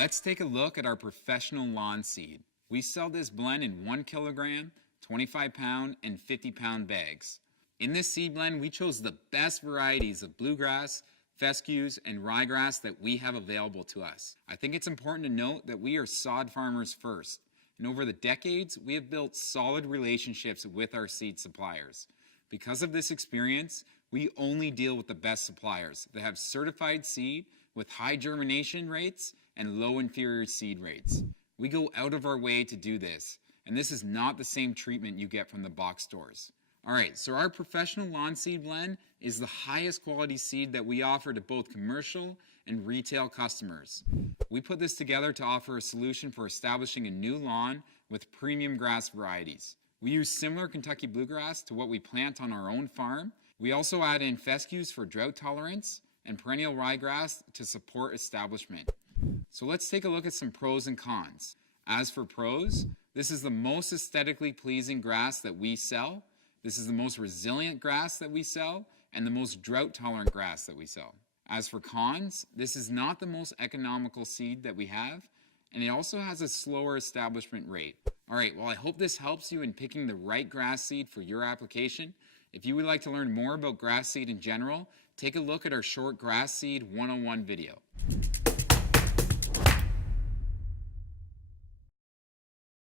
Let's take a look at our professional lawn seed. We sell this blend in 1 kilogram, 25 pound, and 50 pound bags. In this seed blend, we chose the best varieties of bluegrass, fescues, and ryegrass that we have available to us. I think it's important to note that we are sod farmers first, and over the decades, we have built solid relationships with our seed suppliers. Because of this experience, we only deal with the best suppliers that have certified seed with high germination rates and low inferior seed rates. We go out of our way to do this, and this is not the same treatment you get from the box stores. Alright, so our professional lawn seed blend is the highest quality seed that we offer to both commercial and retail customers. We put this together to offer a solution for establishing a new lawn with premium grass varieties. We use similar Kentucky bluegrass to what we plant on our own farm. We also add in fescues for drought tolerance and perennial ryegrass to support establishment. So let's take a look at some pros and cons. As for pros, this is the most aesthetically pleasing grass that we sell. This is the most resilient grass that we sell and the most drought-tolerant grass that we sell. As for cons, this is not the most economical seed that we have, and it also has a slower establishment rate. Alright, well I hope this helps you in picking the right grass seed for your application. If you would like to learn more about grass seed in general, take a look at our short Grass Seed 101 video.